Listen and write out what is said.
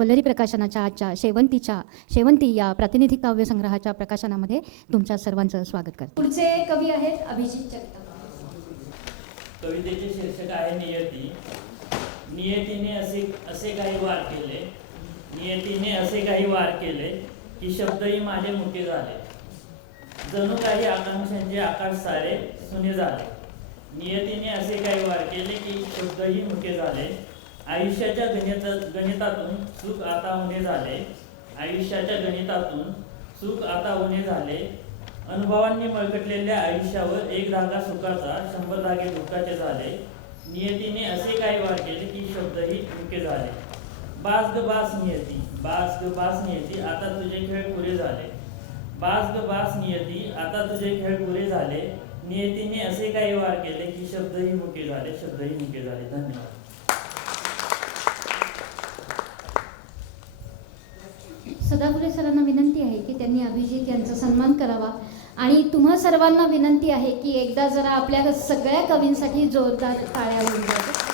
वल्लरी प्रकाशनाच्या आजच्या शेवंती या प्रातिनिधिक काव्य संग्रहाच्या प्रकाशनामध्ये तुमच्या सर्वांचं स्वागत करते. पुढचे कवी आहेत अभिजित जगताप. कवितेचे शीर्षक आहे नियती. नियतीने असे काही वार केले, नियतीने असे काही वार केले की शब्दही माझे मुके झाले. जणू काही आकांक्षांचे आकाश सारे सुने झाले. नियतीने असे काही वार केले की शब्दही मुके झाले. आयुष्याच्या गणितातून सुख आता होणे झाले. आयुष्याच्या गणितातून सुख आता होणे झाले. अनुभवांनी मळकटलेल्या आयुष्यावर एक धागा सुखाचा, 100 धागे दुःखाचे झाले. नियतीने असे काही वार केले की शब्दही मुके झाले. बास ग बास नियती, बास ग बास नियती, आता तुझे खेळ पुरे झाले. बास ग बास नियती, आता तुझे खेळ पुरे झाले. नियतीने असे काही वार केले की शब्दही मुके झाले, शब्दही मुके झाले. धन्यवाद. सदाफुले सरांना विनंती आहे की त्यांनी अभिजित यांचा सन्मान करावा आणि तुम्हा सर्वांना विनंती आहे की एकदा जरा आपल्या सगळ्या कवींसाठी जोरदार टाळ्या होऊन जातात.